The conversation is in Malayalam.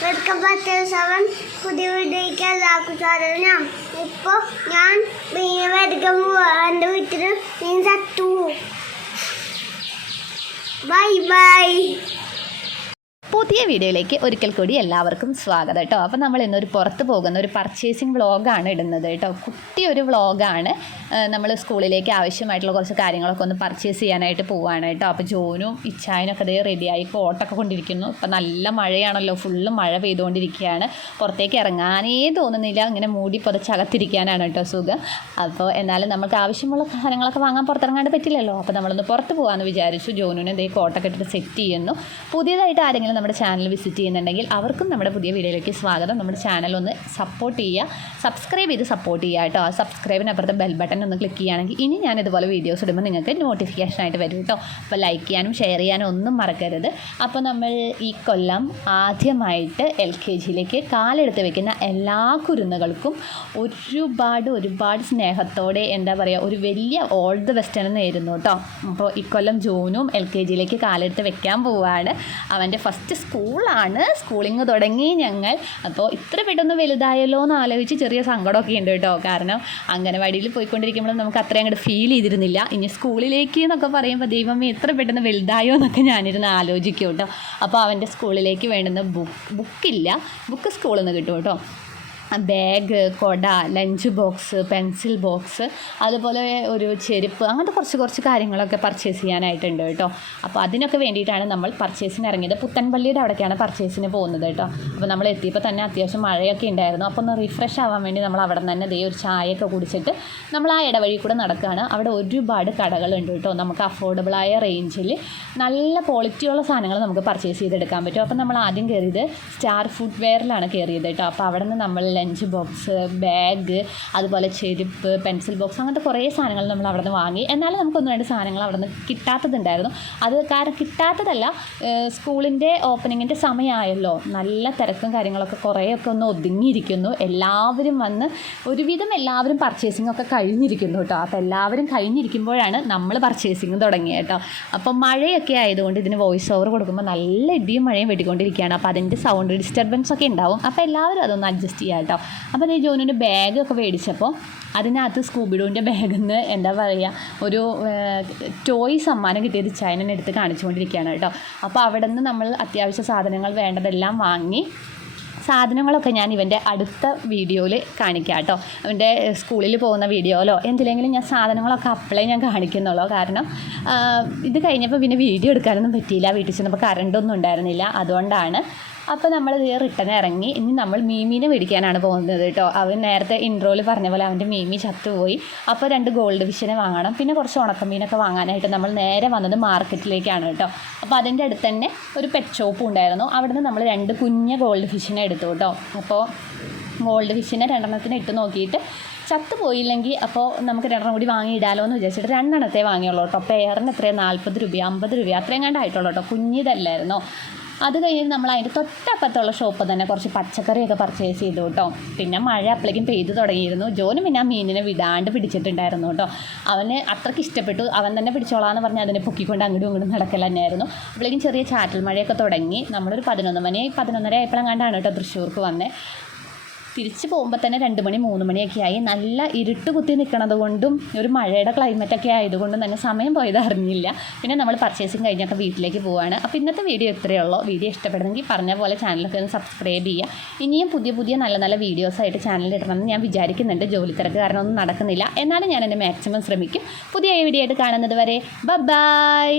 വെൽക്കം ബാക്ക് സെവൻ പുതിയ വീഡിയോയ്ക്ക് എല്ലാവർക്കും സ്വാഗതം ഇപ്പോൾ ഞാൻ മീൻ വരയ്ക്കാൻ പോവാ എന്റെ വീട്ടിൽ മീൻ ചത്തു. Bye bye. പുതിയ വീഡിയോയിലേക്ക് ഒരിക്കൽ കൂടി എല്ലാവർക്കും സ്വാഗതം കേട്ടോ. അപ്പോൾ നമ്മൾ ഇന്നൊരു പുറത്ത് പോകുന്ന ഒരു പർച്ചേസിങ് വ്ളോഗാണ് ഇടുന്നത് കേട്ടോ. കുട്ടി ഒരു വ്ളോഗാണ് നമ്മൾ സ്കൂളിലേക്ക് ആവശ്യമായിട്ടുള്ള കുറച്ച് കാര്യങ്ങളൊക്കെ ഒന്ന് പർച്ചേസ് ചെയ്യാനായിട്ട് പോവുകയാണ് കേട്ടോ. അപ്പോൾ ജോനും ഇച്ചായനൊക്കെ അതേ റെഡിയായി കോട്ടൊക്കെ കൊണ്ടിരിക്കുന്നു. ഇപ്പം നല്ല മഴയാണല്ലോ. ഫുള്ള് മഴ പെയ്തുകൊണ്ടിരിക്കുകയാണ്. പുറത്തേക്ക് ഇറങ്ങാനേ തോന്നുന്നില്ല. ഇങ്ങനെ മൂടി പുതച്ചകത്തിരിക്കാനാണ് കേട്ടോ സുഖം. അപ്പോൾ എന്നാലും നമുക്ക് ആവശ്യമുള്ള സാധനങ്ങളൊക്കെ വാങ്ങാൻ പുറത്തിറങ്ങാണ്ട് പറ്റില്ലല്ലോ. അപ്പോൾ നമ്മളൊന്ന് പുറത്ത് പോകാമെന്ന് വിചാരിച്ചു. ജോനുവിനെ ദേ കോട്ടൊക്കെ ഇട്ടിട്ട് സെറ്റ് ചെയ്യുന്നു. പുതിയതായിട്ട് ആരെങ്കിലും നമ്മുടെ ചാനൽ വിസിറ്റ് ചെയ്യുന്നുണ്ടെങ്കിൽ അവർക്കും നമ്മുടെ പുതിയ വീഡിയോയിലേക്ക് സ്വാഗതം. നമ്മുടെ ചാനൽ ഒന്ന് സപ്പോർട്ട് ചെയ്യുക. സബ്സ്ക്രൈബ് ചെയ്ത് സപ്പോർട്ട് ചെയ്യുക കേട്ടോ. ആ സബ്സ്ക്രൈബിനപ്പുറത്ത് ബെൽ ബട്ടൺ ഒന്ന് ക്ലിക്ക് ചെയ്യുകയാണെങ്കിൽ ഇനി ഞാൻ ഇതുപോലെ വീഡിയോസ് ഇടുമ്പോൾ നിങ്ങൾക്ക് നോട്ടിഫിക്കേഷൻ ആയിട്ട് വരും കേട്ടോ. അപ്പോൾ ലൈക്ക് ചെയ്യാനും ഷെയർ ചെയ്യാനും ഒന്നും മറക്കരുത്. അപ്പോൾ നമ്മൾ ഈ കൊല്ലം ആദ്യമായിട്ട് എൽ കെ ജിയിലേക്ക് കാലെടുത്ത് വെക്കുന്ന എല്ലാ കുരുന്നുകൾക്കും ഒരുപാട് ഒരുപാട് സ്നേഹത്തോടെ എന്താ പറയുക ഒരു വലിയ ഓൾ ദ വെസ്റ്റേൺ നേരുന്നു കേട്ടോ. അപ്പോൾ ഇക്കൊല്ലം ജൂനും എൽ കെ ജിയിലേക്ക് കാലെടുത്ത് വെക്കാൻ പോവുകയാണ് അവന്റെ ഫസ്റ്റ് സ്കൂളാണ്. സ്കൂളിങ് തുടങ്ങി ഞങ്ങൾ. അപ്പോൾ ഇത്ര പെട്ടെന്ന് വലുതായല്ലോ എന്ന് ആലോചിച്ച് ചെറിയ സങ്കടമൊക്കെ ഉണ്ട് കേട്ടോ. കാരണം അംഗനവാടിയിൽ പോയിക്കൊണ്ടിരിക്കുമ്പോൾ നമുക്ക് അത്രയും അങ്ങോട്ട് ഫീൽ ചെയ്തിരുന്നില്ല. ഇനി സ്കൂളിലേക്ക് എന്നൊക്കെ പറയുമ്പോൾ ദൈവമേ എത്ര പെട്ടെന്ന് വലുതായോ എന്നൊക്കെ ഞാനിരുന്ന് ആലോചിക്കും കേട്ടോ. അപ്പോൾ അവന്റെ സ്കൂളിലേക്ക് വേണ്ടുന്ന ബുക്ക് ബുക്കില്ല. ബുക്ക് സ്കൂളിൽ നിന്ന് കിട്ടും കേട്ടോ. ബാഗ് കൊട ലഞ്ച് ബോക്സ് പെൻസിൽ ബോക്സ് അതുപോലെ ഒരു ചെരുപ്പ് അങ്ങനത്തെ കുറച്ച് കുറച്ച് കാര്യങ്ങളൊക്കെ പർച്ചേസ് ചെയ്യാനായിട്ടുണ്ട് കേട്ടോ. അപ്പോൾ അതിനൊക്കെ വേണ്ടിയിട്ടാണ് നമ്മൾ പർച്ചേസിന് ഇറങ്ങിയത്. പുത്തൻപള്ളിയുടെ അവിടേക്കാണ് പർച്ചേസിന് പോകുന്നത് കേട്ടോ. അപ്പോൾ നമ്മൾ എത്തിയപ്പോൾ തന്നെ അത്യാവശ്യം മഴയൊക്കെ ഉണ്ടായിരുന്നു. അപ്പോൾ ഒന്ന് റിഫ്രഷ് ആവാൻ വേണ്ടി നമ്മൾ അവിടെ തന്നെ ദേ ഒരു ചായയൊക്കെ കുടിച്ചിട്ട് നമ്മൾ ആ ഇടവഴി കൂടെ നടക്കുകയാണ്. അവിടെ ഒരുപാട് കടകളുണ്ട് കേട്ടോ. നമുക്ക് അഫോർഡബിളായ റേഞ്ചിൽ നല്ല ക്വാളിറ്റിയുള്ള സാധനങ്ങൾ നമുക്ക് പർച്ചേസ് ചെയ്തെടുക്കാൻ പറ്റും. അപ്പോൾ നമ്മൾ ആദ്യം കയറിയത് സ്റ്റാർ ഫുഡ് വെയറിലാണ് കയറിയത് കേട്ടോ. അപ്പോൾ അവിടെ നിന്ന് നമ്മൾ ലഞ്ച് ബോക്സ് ബാഗ് അതുപോലെ ചെരുപ്പ് പെൻസിൽ ബോക്സ് അങ്ങനത്തെ കുറേ സാധനങ്ങൾ നമ്മൾ അവിടെ നിന്ന് വാങ്ങി. എന്നാലും നമുക്ക് ഒന്ന് രണ്ട് സാധനങ്ങൾ അവിടെ നിന്ന് കിട്ടാത്തതുണ്ടായിരുന്നു. അത് കാരണം കിട്ടാത്തതല്ല സ്കൂളിന്റെ ഓപ്പണിങ്ങിന്റെ സമയമായല്ലോ. നല്ല തിരക്കും കാര്യങ്ങളൊക്കെ കുറേയൊക്കെ ഒന്ന് ഒതുങ്ങിയിരിക്കുന്നു. എല്ലാവരും വന്ന് ഒരുവിധം എല്ലാവരും പർച്ചേസിംഗ് ഒക്കെ കഴിഞ്ഞിരിക്കുന്നു കേട്ടോ. അപ്പോൾ എല്ലാവരും കഴിഞ്ഞിരിക്കുമ്പോഴാണ് നമ്മൾ പർച്ചേസിംഗ് തുടങ്ങിയത് കേട്ടോ. അപ്പോൾ മഴയൊക്കെ ആയതുകൊണ്ട് ഇതിന് വോയിസ് ഓവർ കൊടുക്കുമ്പോൾ നല്ല ഇടിയും മഴയും വെട്ടിക്കൊണ്ടിരിക്കുകയാണ് അപ്പോൾ അതിന്റെ സൗണ്ട് ഡിസ്റ്റർബൻസ് ഒക്കെ ഉണ്ടാവും. അപ്പോൾ എല്ലാവരും അതൊന്ന് അഡ്ജസ്റ്റ് ചെയ്യുക കേട്ടോ. അപ്പോൾ ഈ ജോനുവിന്റെ ബാഗൊക്കെ മേടിച്ചപ്പോൾ അതിനകത്ത് സ്കൂബിഡോന്റെ ബാഗിൽ നിന്ന് എന്താ പറയുക ഒരു ടോയ് സമ്മാനം കിട്ടിയത് ചൈനനെ എടുത്ത് കാണിച്ചുകൊണ്ടിരിക്കുകയാണ് കേട്ടോ. അപ്പോൾ അവിടെ നിന്ന് നമ്മൾ അത്യാവശ്യ സാധനങ്ങൾ വേണ്ടതെല്ലാം വാങ്ങി സാധനങ്ങളൊക്കെ ഞാൻ ഇവന്റെ അടുത്ത വീഡിയോയിൽ കാണിക്കാം കേട്ടോ. അവന്റെ സ്കൂളിൽ പോകുന്ന വീഡിയോയിലോ എന്തില്ലെങ്കിലും ഞാൻ സാധനങ്ങളൊക്കെ അപ്ലൈ ഞാൻ കാണിക്കുന്നുള്ളൂ. കാരണം ഇത് കഴിഞ്ഞപ്പോൾ പിന്നെ വീഡിയോ എടുക്കാനൊന്നും പറ്റിയില്ല. വീട്ടിൽ ചെന്നപ്പോൾ കറണ്ടൊന്നും ഉണ്ടായിരുന്നില്ല. അതുകൊണ്ടാണ് അപ്പോൾ നമ്മൾ റിട്ടേൺ ഇറങ്ങി. ഇനി നമ്മൾ മീമീനെ മേടിക്കാനാണ് പോകുന്നത് കേട്ടോ. അവൻ നേരത്തെ ഇൻട്രോയിൽ പറഞ്ഞ പോലെ അവന്റെ മീമി ചത്തുപോയി. അപ്പോൾ രണ്ട് ഗോൾഡ് ഫിഷിനെ വാങ്ങണം. പിന്നെ കുറച്ച് ഉണക്കമീനൊക്കെ വാങ്ങാനായിട്ട് നമ്മൾ നേരെ വന്നത് മാർക്കറ്റിലേക്കാണ് കേട്ടോ. അപ്പോൾ അതിന്റെ അടുത്ത് തന്നെ ഒരു പെറ്റ് ഷോപ്പ് ഉണ്ടായിരുന്നു. അവിടെ നിന്ന് നമ്മൾ രണ്ട് കുഞ്ഞ് ഗോൾഡ് ഫിഷിനെ എടുത്തു കേട്ടോ. അപ്പോൾ ഗോൾഡ് ഫിഷിനെ രണ്ടെണ്ണത്തിന് ഇട്ട് നോക്കിയിട്ട് ചത്ത് പോയില്ലെങ്കിൽ അപ്പോൾ നമുക്ക് രണ്ടെണ്ണം കൂടി വാങ്ങിയിടാലോ എന്ന് വിചാരിച്ചിട്ട് രണ്ടെണ്ണത്തെ വാങ്ങിയുള്ളൂ കേട്ടോ. പെയറിന് എത്രയാണ് നാൽപ്പത് രൂപ അമ്പത് രൂപ അത്രയും കണ്ടായിട്ടുള്ളൂ കേട്ടോ. കുഞ്ഞിതല്ലായിരുന്നോ? അത് കഴിഞ്ഞ് നമ്മൾ അതിന്റെ തൊട്ടപ്പുറത്തുള്ള ഷോപ്പ് തന്നെ കുറച്ച് പച്ചക്കറിയൊക്കെ പർച്ചേസ് ചെയ്തു കേട്ടോ. പിന്നെ മഴ അപ്പോഴേക്കും പെയ്തു തുടങ്ങിയിരുന്നു. ജോനും പിന്നെ ആ മീനിനെ വിടാണ്ട് പിടിച്ചിട്ടുണ്ടായിരുന്നു കേട്ടോ. അവന് അത്രയ്ക്ക് ഇഷ്ടപ്പെട്ടു. അവൻ തന്നെ പിടിച്ചോളാന്ന് പറഞ്ഞ് അതിനെ പൊക്കിക്കൊണ്ട് അങ്ങോട്ടും ഇങ്ങോട്ടും നടക്കൽ തന്നെയായിരുന്നു അപ്പോഴേക്കും ചെറിയ ചാറ്റൽ മഴയൊക്കെ തുടങ്ങി. നമ്മളൊരു പതിനൊന്ന് മണി പതിനൊന്നര ആയപ്പോഴെങ്ങാണ്ടാണ് കേട്ടോ തൃശ്ശൂർക്ക് വന്നത് തിരിച്ച് പോകുമ്പോൾ തന്നെ രണ്ട് മണി മൂന്ന് മണിയൊക്കെ ആയി. നല്ല ഇരുട്ട് കുത്തി നിൽക്കണത് കൊണ്ടും ഒരു മഴയുടെ ക്ലൈമറ്റൊക്കെ ആയതുകൊണ്ടും തന്നെ സമയം പോയത് അറിഞ്ഞില്ല. പിന്നെ നമ്മൾ പർച്ചേസിങ് കഴിഞ്ഞൊക്കെ വീട്ടിലേക്ക് പോവാണ്. അപ്പോൾ ഇന്നത്തെ വീഡിയോ ഇത്രയേ ഉള്ളൂ. വീഡിയോ ഇഷ്ടപ്പെടുന്നെങ്കിൽ പറഞ്ഞ പോലെ ചാനലൊക്കെ ഒന്ന് സബ്സ്ക്രൈബ് ചെയ്യുക. ഇനിയും പുതിയ പുതിയ നല്ല നല്ല വീഡിയോസായിട്ട് ചാനലിൽ ഇടണമെന്ന് ഞാൻ വിചാരിക്കുന്നുണ്ട്. ജോലി തിരക്ക് കാരണം ഒന്നും നടക്കുന്നില്ല. എന്നാലും ഞാൻ എന്റെ മാക്സിമം ശ്രമിക്കും. പുതിയ വീഡിയോ ആയിട്ട് കാണുന്നത് വരെ ബൈ